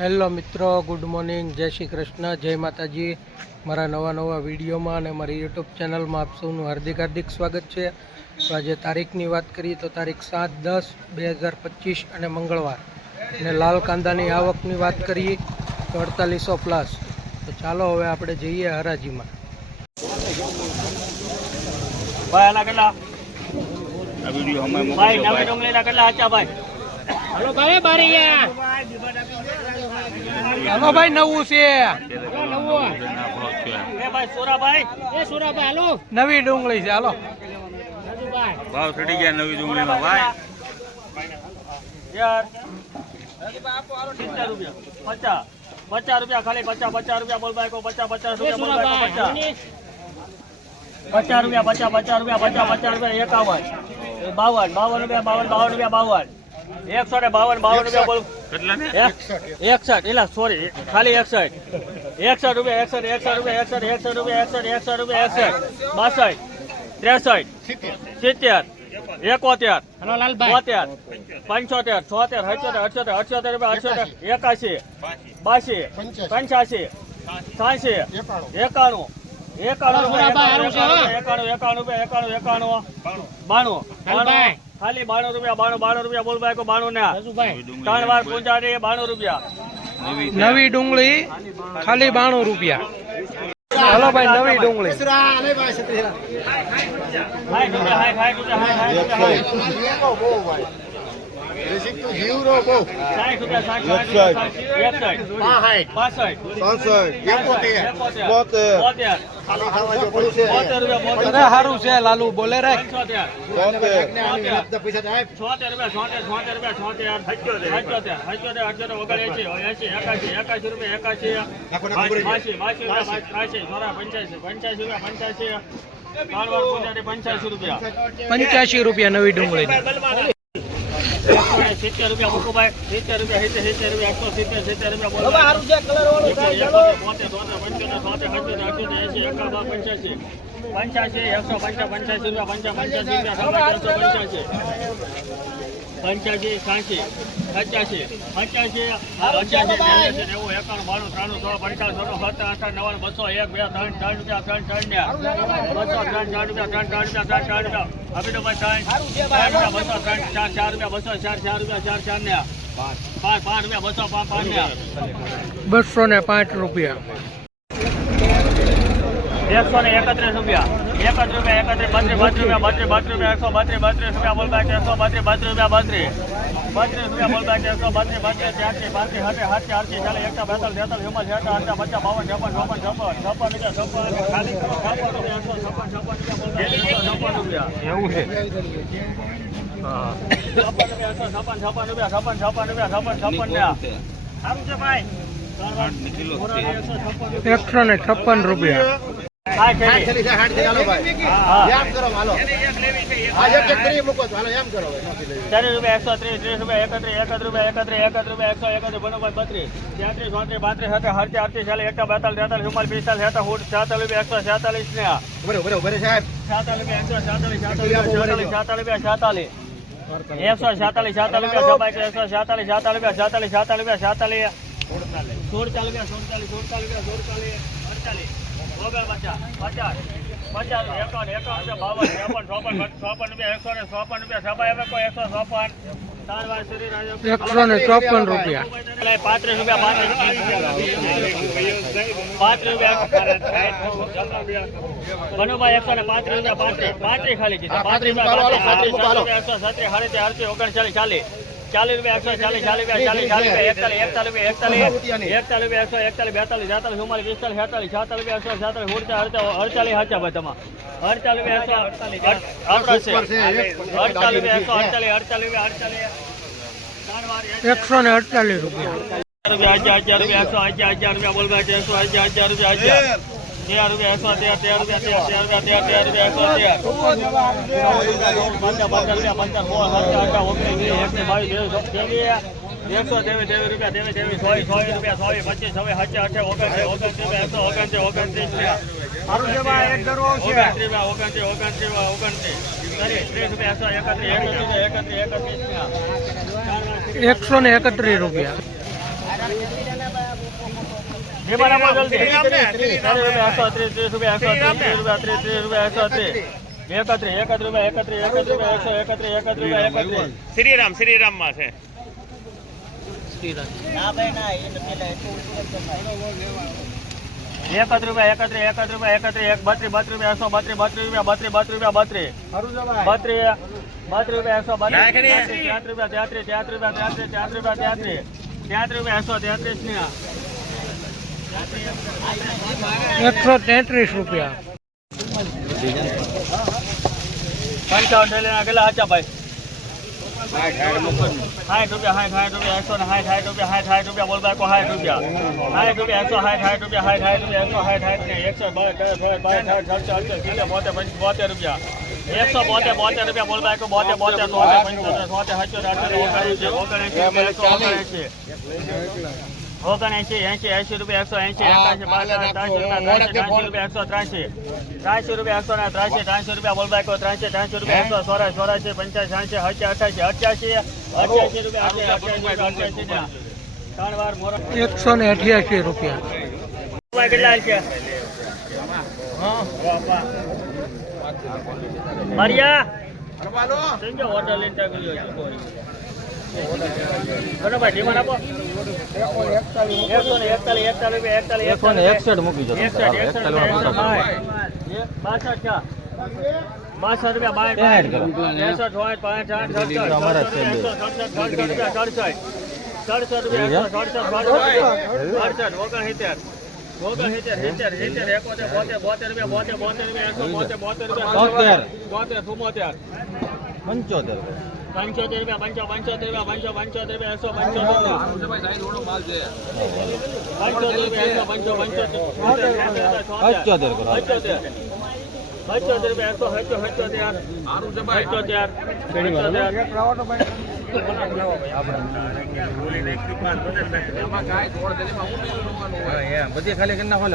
Hello મિત્રો good morning જય શ્રી કૃષ્ણ જય માતાજી. મારા નવા નવા વિડીયોમાં અને મારી યુટ્યુબ ચેનલમાં આપ સૌનું હાર્દિક હાર્દિક સ્વાગત છે. તો આજે તારીખની વાત કરીએ તો તારીખ સાત દસ બે હજાર પચીસ અને મંગળવાર. અને લાલ કાંદાની આવકની વાત કરીએ તો અડતાલીસો પ્લસ. તો ચાલો હવે આપણે જઈએ હરાજીમાં. ભાઈ આના કેટલા? આ વીડિયો અમે ભાઈ નવી ડુંગળીના કેટલા આચા ભાઈ હલો ભાઈ ભાઈ નવું છે. એ ભાઈ નવી ડુંગળી છે હાલો. ભાવ ચડી ગયા નવી ડુંગળીમાં ભાઈ. રૂપિયા. પચાસ. પચાસ રૂપિયા ખાલી પચાસ પચાસ રૂપિયા બોલ ભાઈ પચાસ પચાસ રૂપિયા બોલ ભાઈ પચાસ. પચાસ રૂપિયા પચાસ પચાસ રૂપિયા પચાસ પચાસ રૂપિયા એકાવન. બાવન બાવન રૂપિયા બાવન બાવન રૂપિયા બાવન. એકસો ને બાવન બાવન રૂપિયા બોલું. એકસઠ એલા સોરી ખાલી એકસઠ. એકસઠ રૂપિયા એકસઠ એકસઠ રૂપિયા એકસઠ એકસઠ રૂપિયા એકસઠ એકસઠ રૂપિયા એકસઠ. બાસઠ ત્રેસઠ સિત્તેર એકોતેર બોતેર પંચોતેર છોતેર અઠ્યોતેર અઠ્યોતેર અઠ્યોતેર રૂપિયા અઠ્યોતેર એકાશી બાસી પંચ્યાસી સાસી એકાણું એકાણું રૂપિયા એકાણું એકાણું એકાણું એકાણું બાણું બાણું. ખાલી બાણું રૂપિયા બાણું બાણું રૂપિયા બોલ ભાઈ બાણું ને ત્રણ વાર પૂંજાડી બાણું રૂપિયા નવી ડુંગળી ખાલી બાણું રૂપિયા હલો ભાઈ નવી ડુંગળી હાય હાય હાય હાય હાય બોતેર અરે સારું છે લાલુ બોલે રે પંચ્યાસી રૂપિયા નવી ડુંગળી સિત્તેર રૂપિયા મુકુભાઈ. સિત્તેર રૂપિયા સિત્તેર સિત્તેર રૂપિયા એકસો સિત્તેર સિત્તેર રૂપિયા પંચ્યાસી. પંચ્યાસી, એકસો પંચા પંચ્યાસી રૂપિયા, પંચા પંચ્યાસી રૂપિયા પંચ્યાસી. પંચ્યાસી સાંસી પંચ્યાસી પંચ્યાસી પંચ્યાસી નેવું એકાણું, બાણું, ત્રાણું, સોળ, પંચાવન, સોળ, સત્તર અઠાર નવ્વાણું, બસો, એક, બે, ત્રણ ત્રણ રૂપિયા, ત્રણ ત્રણ ને. બસો, ત્રણ ત્રણ રૂપિયા, ત્રણ ત્રણ રૂપિયા, ત્રણ ત્રણ રૂપિયા. અભિનભાઈ ત્રણ ત્રણ રૂપિયા, બસો ત્રણ ચાર ચાર રૂપિયા, બસો, ચાર ચાર રૂપિયા, ચાર ચાર ને. પાંચ પાંચ રૂપિયા, બસો, પાંચ પાંચ બસો ને પાંચ રૂપિયા. એકસો ને એકત્રીસ રૂપિયા. એકત્રીસ રૂપિયા એકત્રીસ બત્રીસ બત્રીસ રૂપિયા બત્રીસ બત્રીસ રૂપિયા એકસો બત્રીસ બત્રીસ રૂપિયા બોલતા એકસો બત્રીસ બત્રીસ રૂપિયા બત્રીસ. બત્રીસ રૂપિયા બોલતા એકસો બત્રીસ બત્રીસ ત્યાંસી પાંત્રીસ હટે હાથે આઠથી ચાલે એકસો બેતાલ તેતાલ હિમલ છેટા અડધા પચાસ બાવન છપ્પન છપ્પન છપ્પન છપ્પન રૂપિયા છપ્પન ખાલી છપ્પન રૂપિયા એકસો છપ્પન છપ્પન રૂપિયા બોલતા છપ્પન રૂપિયા. એવું છે? છપ્પન રૂપિયા એકસો છપ્પન છપ્પન રૂપિયા છપ્પન છપ્પન રૂપિયા છપ્પન છપ્પન ને સારું છે. ભાઈ. કિલો એકસો છપ્પન રૂપિયા. એકસો ને છપ્પન રૂપિયા હા ખેડી હા ચાલીસ રૂપિયા એકસો ત્રીસ ત્રીસ રૂપિયા એકત્રીસ એકત્રીસ રૂપિયા એકત્રીસ એકત્રીસ રૂપિયા એકસો એકત્રીસ બનોબર બત્રીસ. ત્યાંત્રીસ ચોત્રીસ પાંત્રીસ હતા હરતી અડતીસ ચાલીસ એકતા બેતાલીસ તેતાલીસ ચુમ્માલીસ પિસ્તાલીસ હતા હુટ છેતાલીસ રૂપિયા એકસો છેતાલીસ ને છેતાલીસ રૂપિયા એકસો છેતાલીસ છેતાલીસ છેતાલીસ રૂપિયા છેતાલીસ. એકસો છેતાલીસ છેતાલીસ રૂપિયા એકસો છેતાલીસ છેતાલીસ રૂપિયા છેતાલીસ છેતાલીસ રૂપિયા છેતાલીસ. સુડતાલીસ સુડતાલીસ સુડતાલીસ સુડતાલીસ અડતાલીસ. એકસો ને ચોપન રૂપિયા. પાંત્રીસ રૂપિયા પાંત્રીસ પાંત્રીસ રૂપિયા બનોભાઈ એકસો ને પાંત્રીસ રૂપિયા પાંત્રીસ પાંત્રીસ ખાલી પાંત્રીસ રૂપિયા એકસો સત્રીસ હળીથી અડતી ઓગણચાલીસ ચાલીસ. ચાલીસ રૂપિયા એકસો ચાલીસ ચાલીસ રૂપિયા ચાલીસ ચાલીસ રૂપિયા એકતાલીસ એકતાલીસ રૂપિયા એકતાલીસ એકતાલીસ એકસો એકતાલીસ બેતાલીસ તેતાલીસ ચુમ્માલીસ પિસ્તાલીસ છેતાલીસ છેતાલીસ રૂપિયા એકસો છેતાલીસ ઉડતા અડતાલીસ હાચા ભાઈ તમારે. અડતાલીસ રૂપિયા એકસો છે. અડતાલીસ એકસો અડતાલીસ અડતાલીસ રૂપિયા અડતાલીસ એકસો ને અડતાલીસ રૂપિયા. રૂપિયા હજાર રૂપિયા એકસો હજાર હજાર રૂપિયા બોલવા હજાર હજાર રૂપિયા હજાર. તેર રૂપિયા એકસો તેર તેર રૂપિયા તેર તેર રૂપિયા તેર તેર રૂપિયા એકસો તેર રૂપિયા એકસો ત્રેવીસ રૂપિયા ત્રેવીસ ત્રેવીસ સોળી સોળી રૂપિયા સોળી પચીસ છવ્વીસ હજાર અઠે ઓગણત્રીસ ઓગણત્રીસ એકસો ઓગણત્રીસ ઓગણત્રીસ ઓગણત્રીસ ઓગણત્રીસ ઓગણત્રીસ ઓગણત્રીસ ત્રીસ રૂપિયા એકસો એકત્રીસ એકત્રીસ એકત્રીસ એકત્રીસ એકસો ને એકત્રીસ રૂપિયા. શ્રીરામ શ્રીરામમાં છે એકત્રીસ રૂપિયા એકત્રીસ એકત્રીસ રૂપિયા એકત્રીસ એક બત્રીસ બત્રીસ રૂપિયા એકસો બત્રીસ બત્રીસ રૂપિયા બત્રીસ બત્રીસ રૂપિયા બત્રીસ બત્રીસ બત્રીસ રૂપિયા એકસો બત્રીસ તેત્રીસ રૂપિયા તેત્રીસ તેત્રીસ રૂપિયા તેત્રીસ તેત્રીસ રૂપિયા તેત્રીસ તેત્રીસ રૂપિયા એકસો તેત્રીસ ને એકસો તેત્રીસ રૂપિયા. પંચાવન ડેલીના કેટલા હાચા ભાઈ સાઠ રૂપિયા, સાઠ સાઠ રૂપિયા, એકસો ને સાઠ સાઠ રૂપિયા સાઠ રૂપિયા બોલ બાકો સાઠ રૂપિયા. સાઠ રૂપિયા, એકસો સાઠ સાઠ રૂપિયા, સાઠ સાઠ રૂપિયા, એકસો સાઠ સાઠ એકસો બાર બાર સાઠ સાતસો અડસો સિત્તેર બોતેર બોતેર રૂપિયા. એકસો બોતેર બોતેર રૂપિયા બોલ બાકો બોતેર બોતેર તોતેર પંચોતેર સોતેર ઓગણએંશી એંશી એંશી રૂપિયા એકસો એંશી એકાશી ત્રાસી રૂપિયા રૂપિયા એકસો ત્રાસી ત્રાસી રૂપિયા એકસો ને ત્રાસી ત્રાસી રૂપિયા બોલબાકો ત્રાસી ત્રાસી રૂપિયા એકસો સોળાસી સોળાસી પંચ્યાસી છ્યાસી અઠ્યાસી અઠ્યાસી અઠ્યાસી રૂપિયા ત્રણ વાર મોરો એકસો ને અઠ્યાસી રૂપિયા. કેટલા છે મરિયા? હોટલ લઈને એકસો ને એકસઠ મૂકી દો બાસઠ રૂપિયા બાસઠ ઓગણસિત્તેર પંચોતેર પંચોતેર રૂપિયા પંચો પંચોતેર રૂપિયા પંચો પંચોતેર રૂપિયા એકસો પંચોતેર પંચોતેર. રૂપિયા સત્યોતેર બધી ખાલી કરી નાખો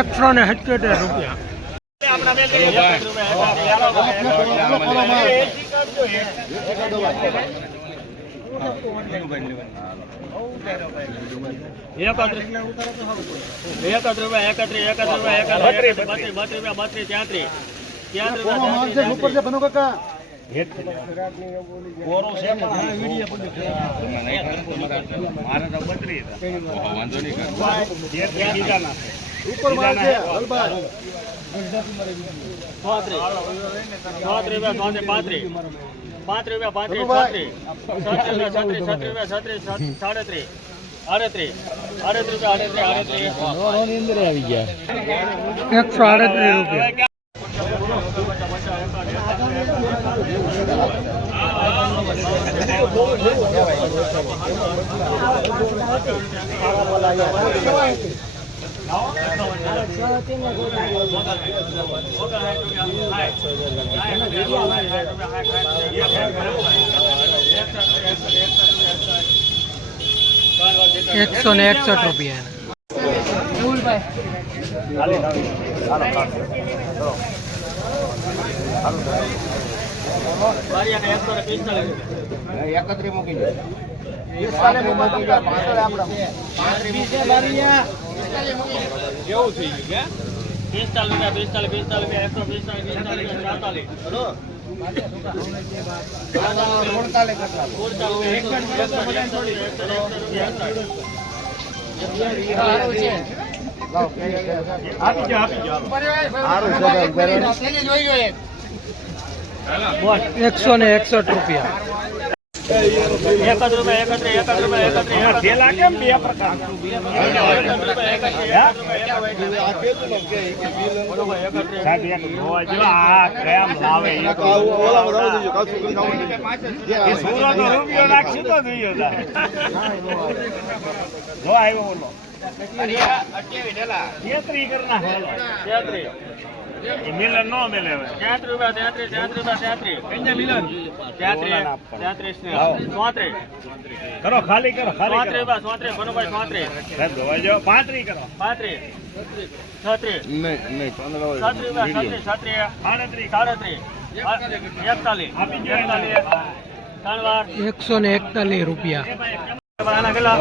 એકસો ને સિત્યોતેર રૂપિયા. એકત્રીસ. રૂપિયા એકત્રીસ એકત્રીસ રૂપિયા એકત્રીસ બત્રીસ બત્રીસ રૂપિયા બત્રીસ ત્યાંત્રીસ ત્યાંત્રીસ મારે તો બત્રીસ વાંધો નહીં આડત્રીસ. આડત્રીસ આવી ગયા એકસો આડત્રીસ રૂપિયા. એકસો ને એકસઠ રૂપિયા બારીયાને એકસો ને પિસ્તાલીસ રૂપિયા થઈ ગયું કે પિસ્તાલીસ રૂપિયા પિસ્તાલીસ પિસ્તાલીસ રૂપિયા એકસો પિસ્તાલીસ પિસ્તાલીસ રૂપિયા બરોબર. એકસો ને એકસઠ રૂપિયા. થેલા કેમ બે પ્રકાર? મિલન નો મિલે ત્યાંત્રીસ રૂપિયા ત્યાંત્રીસ ત્યાંત્રીસ રૂપિયા ત્યાંત્રીસ ત્યાંત્રીસ ત્યાંત્રીસ ને ચોત્રીસ. કરો ખાલી કરો રૂપિયા ભનુભાઈ પાંત્રી નહીં નહીં પંદર એકતાલીસ. એકતાલીસ. એકસો ને એકતાલીસ રૂપિયા. આના કેટલા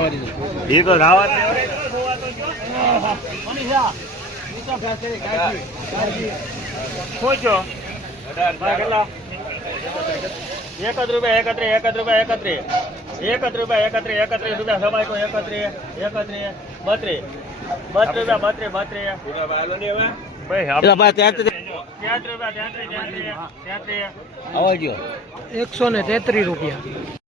એ તો રાવત પૂછો એક રૂપિયા એકત્ર એકત્રીસ રૂપિયા સવાય કોઈ એકત્રીસ એકત્રીસ બત્રી બત્રીસ રૂપિયા આવો ગયો એકસો ને તેત્રીસ રૂપિયા.